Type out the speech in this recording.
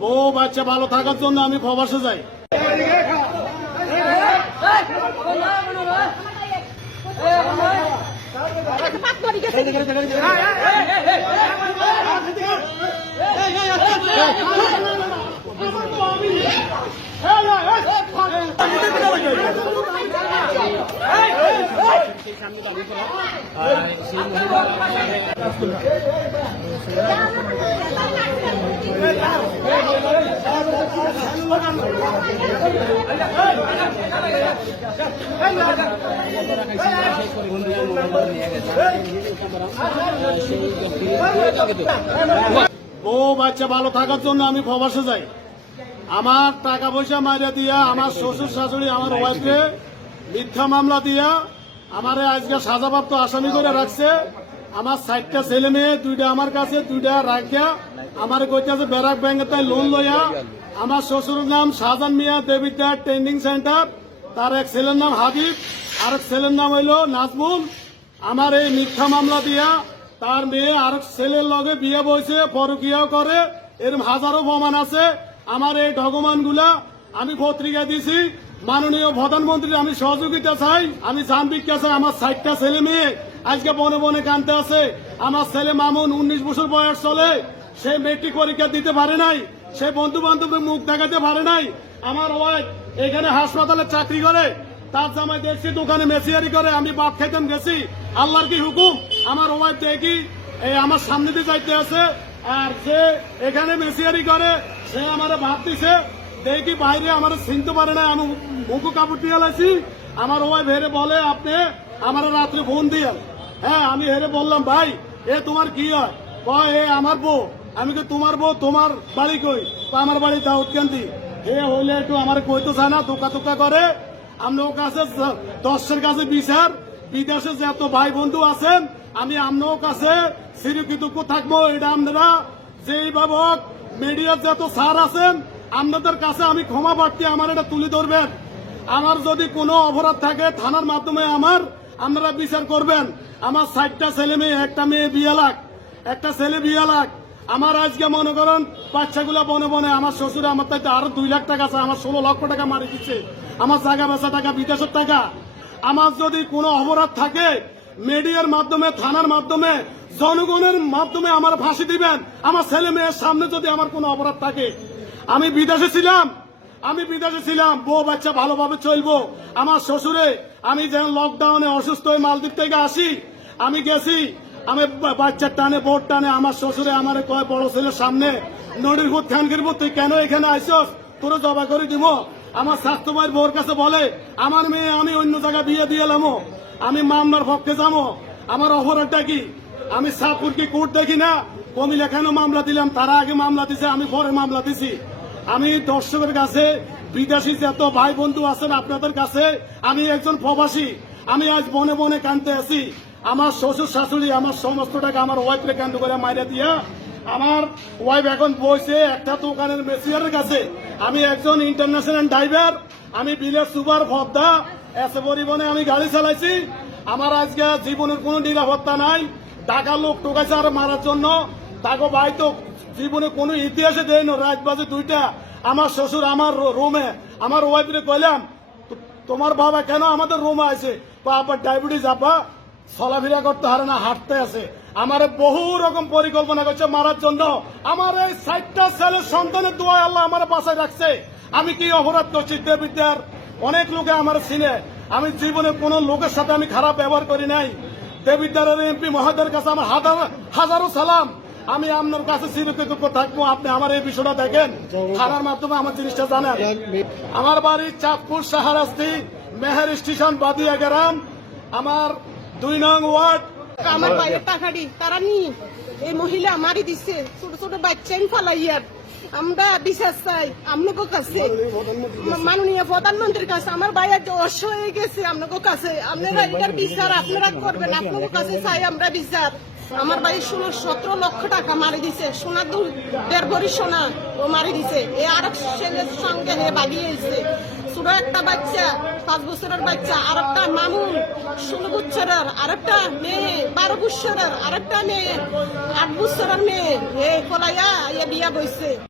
ও বাচ্চা ভালো থাকার জন্য আমি প্রবাসে যাই ও বাচ্চা, ভালো থাকার জন্য আমি প্রবাসে যাই। আমার টাকা পয়সা মারিয়া দিয়া, আমার শ্বশুর শাশুড়ি, আমার ওয়াইফকে মিথ্যা মামলা দিয়া আমারে আজকে সাজাপ্রাপ্ত আসামি করে রাখছে। আমার সাইডটা ছেলে মেয়ে, দুইটা আমার কাছে, দুইটা রাখিয়া আমার কইতেছে, ব্যারাক ব্যাংকের তাই লোন লইয়া। আমার শ্বশুরের নাম শাহজান মিয়া দেবিদ্যা ট্রেনিং সেন্টার তার এক ছেলের নাম হাবিব আর এক ছেলের নাম হইল নাজমুল। আমার এই মিথ্যা মামলা দিয়া তার মেয়ে আর ছেলের লগে বিয়ে বইছে, পরকিয়াও করে। এরম হাজারো প্রমাণ আছে। আমার এই ডকুমেন্ট আমি পত্রিকা দিছি। মাননীয় প্রধানমন্ত্রীর আমি সহযোগিতা চাই। আমি জানবিক চাই, আমার ষাটটা ছেলে মেয়ে। আজকে বনে বনে কানতে আছে। আমার ছেলে মামুন উনিশ বছর বয়স চলে। সে মেট্রিক পরীক্ষা দিতে পারে নাই। সে বন্ধু বান্ধবের মুখ দেখাতে পারে নাই। আমার ওয়াইফ এখানে হাসপাতালে চাকরি করে। তার জামাই দেখছি দোকানে মেসিয়ারি করে। আমি বাপ খাইতাম, গেছি। আল্লাহর কি হুকুম? আমার ওয়াইফ দেখি, এই আমার সামনে দিয়ে যাইতে আছে। আর সে এখানে মেসিয়ারি করে। সে আমার ভাত দিছে। দেখি বাইরে আমার চিনতে পারে না, আমি মুখু কাপড় দিয়ে লাইছি। আমার ওই হেরে বলে, আপনি আমার রাত্রে ফোন দিয়ে। হ্যাঁ আমি হেরে বললাম, ভাই, এ তোমার কি হয়? কয়, এ আমার বউ। আমি কি তোমার বউ, তোমার বাড়ি কই? তো আমার বাড়ি দাউদ কান্দি এ হইলে একটু আমার কইতে চায় না তোকা তোকা করে। আমরাও কাছে দশের কাছে বিচার। বিদেশে যে যত ভাই বন্ধু আছেন, আমি আমরাও কাছে সিরকৃতজ্ঞ থাকব, এটা আপনারা যেইভাবে হোক মিডিয়ার যত স্যার আছেন আপনাদের কাছে আমি ক্ষমা প্রার্থী, আমার এটা তুলে ধরবেন। আমার যদি কোনো অপরাধ থাকে থানার মাধ্যমে আমার, আপনারা বিচার করবেন। আমার ষাটটা ছেলে মেয়ে, একটা মেয়ে বিয়ে লাখ, একটা ছেলে বিয়ে লাখ। আমার আজকে মনে করেন বাচ্চাগুলো বনে বনে, আমার শ্বশুর আমার তাইতে আরও দুই লাখ টাকা আছে, আমার ষোলো লক্ষ টাকা মারি দিচ্ছে। আমার জায়গা বেচা টাকা, বিদেশের টাকা। আমার যদি কোনো অপরাধ থাকে, মিডিয়ার মাধ্যমে, থানার মাধ্যমে, জনগণের মাধ্যমে আমার ফাঁসি দিবেন। আমার ছেলে মেয়ের সামনে যদি আমার কোনো অপরাধ থাকে আমি বিদেশে ছিলাম। আমি বিদেশে ছিলাম। বউ বাচ্চা ভালোভাবে চলবো। আমার শ্বশুরে আমি যেন লকডাউনে অসুস্থ হয়ে মালদ্বীপ থেকে আসি, আমি গেছি। আমি বাচ্চার টানে বোট টানে, আমার শ্বশুরে আমার কয়, বড় ছেলের সামনে নদীর ভূত খ্যান করব। তুই কেন এখানে আইসস? তোরে জবা করে দিব। আমার স্বাস্থ্য ভাইয়ের বউর কাছে বলে, আমার মেয়ে, আমি অন্য জায়গায় বিয়ে দিয়ে এলাম আমি মামলার পক্ষে যাব আমার অপরাধটা কি? আমি সাপুর কি কোর্ট দেখি না। কমিলে কেন মামলা দিলাম? তারা আগে মামলা দিছে, আমি পরে মামলা দিছি। আমি দর্শকের কাছে বিদেশি যত ভাই বন্ধু আছেন আপনাদের কাছে, আমি একজন প্রবাসী, আমি আজ বনে বনে কানতে আছি। আমার শ্বশুর শাশুড়ি আমার সমস্ত টাকা আমার ওয়াইফকে কান্দ করে মাইরা দিয়া আমার ওয়াইফ এখন বসে একটা দোকানের মেসিয়ারের কাছে। আমি একজন ইন্টারন্যাশনাল ড্রাইভার আমি বিলের সুপার ভদ্দা এসে পরিবহনে আমি গাড়ি চালাইছি। আমার আজকে জীবনের কোনো নিরাপত্তা নাই। টাকা লোক টোকাইছে আর মারার জন্য। তাকে ভাই তো জীবনে কোনো ইতিহাসে দেয় না রাত বাজে দুইটা। আমার শ্বশুর আমার রুমে, আমার ওয়াইফরে কইলাম, "তো- তোমার বাবা কেন আমাদের রুমে আছে তো আবার ডায়াবেটিস আপা চলাফেরা করতে হারে না, হাঁটতে আছে। আমার বহু রকম পরিকল্পনা করছে মারার জন্য। আমার এই সাইটটা ছেলের সন্তানের দোয়া আল্লাহ আমার বাসায় রাখছে। আমি কি অপরাধ করছি? দেবিদ্যার অনেক লোকে আমার চিনে। আমি জীবনে কোনো লোকের সাথে আমি খারাপ ব্যবহার করি নাই। দেবিদ্যারের এমপি মহোদয়ের কাছে আমার হাজারো সালাম। আমি আপনার কাছে চিরকৃতজ্ঞ থাকব। আপনি আমার এই বিষয়টা দেখেন। থানার মাধ্যমে আমার জিনিসটা জানেন। আমার বাড়ি চাঁদপুর সাহারাস্তি মেহের স্টেশন, বাদিয়া গ্রাম। আমার দুই নং ওয়ার্ড। আমার বাড়ির টাকাটি তারা নি এই মহিলা মারি দিচ্ছে ছোট ছোট বাচ্চা ফালাইয়ার। আমরা বিশ্বাস চাই আপনাকে কাছে। মাননীয় প্রধানমন্ত্রীর কাছে। আমার ভাইয়ের অস হয়ে গেছে আপনাকে কাছে। আপনারা এটার বিচার আপনারা করবেন আপনাকে কাছে চাই আমরা বিচার। আমার ভাই ষোলো, সতেরো লক্ষ টাকা মারি দিছে। সোনা দু দেড় ভরি সোনা ও মারি দিছে। এ আর ছেলের সঙ্গে হে বাগিয়ে এসছে ছোট একটা বাচ্চা, পাঁচ বছরের বাচ্চা আর একটা মামুন ষোলো বছরের আর একটা মেয়ে, বারো বছরের আর একটা মেয়ে, আট বছরের মেয়ে। হে কলাইয়া ইয়ে বিয়া বইছে।